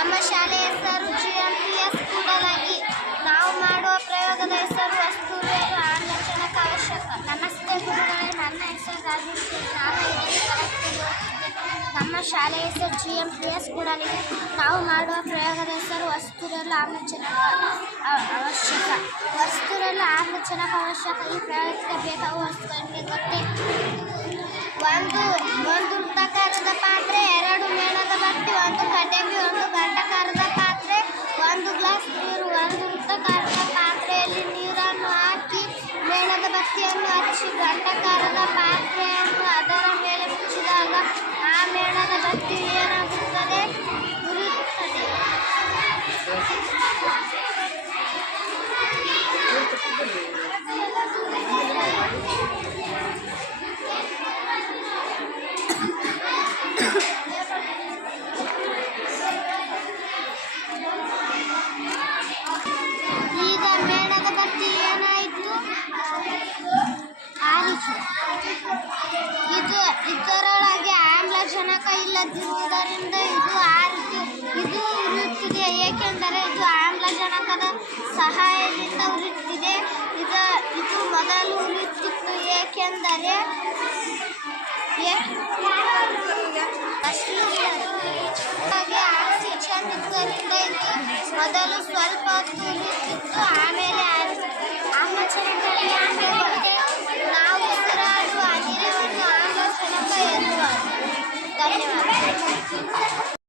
ನಮ್ಮ ಶಾಲೆಯ ಹೆಸರು GMPS ಕೂಡಲಗಿ. ನಾವು ಮಾಡುವ ಪ್ರಯೋಗದ ಹೆಸರು ವಸ್ತುಗಳು ಆಮ್ಲಜನಕ ಅವಶ್ಯಕ. ನಮಸ್ತೆ ಗುರುಗಳೇ, ನನ್ನ ಹೆಸರು ರಾಜೇಶ್ವರಿ. ನಾನು 5ನೇ ತರಗತಿಯಲ್ಲಿ ಓದುತ್ತಿದ್ದೇನೆ. ನಮ್ಮ ಶಾಲೆಯ ಹೆಸರು GMPS ಕೂಡಲಗಿ. ನಾವು ಮಾಡುವ ಪ್ರಯೋಗದ ಹೆಸರು ವಸ್ತುಗಳು ಆಮ್ಲಜನಕ ಅವಶ್ಯಕ. ವಸ್ತುಗಳು ಆಮ್ಲಜನಕ ಅವಶ್ಯಕ. ಈ ಪ್ರಯೋಗಕ್ಕೆ ಬೇಕಾಗುವ ವಸ್ತುಗಳು ನಿಮಗೆ ಗೊತ್ತೇ? ಒಂದು ವೃತ್ತಾಕಾರದ ಪಾತ್ರೆ, 2 ಮೇಣದ ಬತ್ತಿ, 1 ಕಟಗಿ, 1 ಗಂಟಾಕಾರದ ಪಾತ್ರೆ, 1 ಗ್ಲಾಸ್ ನೀರು. 1 ವೃತ್ತಾಕಾರದ ಪಾತ್ರೆಯಲ್ಲಿ ನೀರನ್ನು ಹಾಕಿ ಮೇಣದ ಬತ್ತಿಯನ್ನು ಹಚ್ಚಿ ಗಂಟಾಕಾರದ ಪಾತ್ರೆಯನ್ನು ಅದರ ಮೇಲೆ ಮುಚ್ಚಿದಾಗ ಆ ಮೇಣದ ಬತ್ತಿ ಏನಾಗುತ್ತದೆ? ಉರಿಯುತ್ತದೆ. ಈಗ ಮೇಣದ ಬತ್ತಿ ಏನಾಯಿತು? ಆರಿತು. ಇದರೊಳಗೆ ಆಮ್ಲಜನಕ ಇಲ್ಲದಿರುವುದರಿಂದ ಇದು ಆರಿತು. ಇದು ಉರಿಯುತ್ತಿದೆ ಏಕೆಂದರೆ ಇದು ಆಮ್ಲಜನಕದ ಸಹಾಯದಿಂದ ಉರಿಯುತ್ತಿದೆ. ಇದು ಮೊದಲು ಉರಿಯುತ್ತಿತ್ತು ಏಕೆಂದರೆ ಆಕ್ಸಿಜನ್ ಇದ್ದರಿಂದ ಇದು ಮೊದಲು ಸ್ವಲ್ಪ ಹೊತ್ತು ಉರಿಯುತ್ತಿತ್ತು, ಆಮೇಲೆ ಆಮ್ಲಜನಕ ಬಗ್ಗೆ ನಾವು ಉಸಿರಾಡುವ ಅನಿಲವನ್ನು ಆಮ್ಲಜನಕ ಎನ್ನುವರು. ಧನ್ಯವಾದ.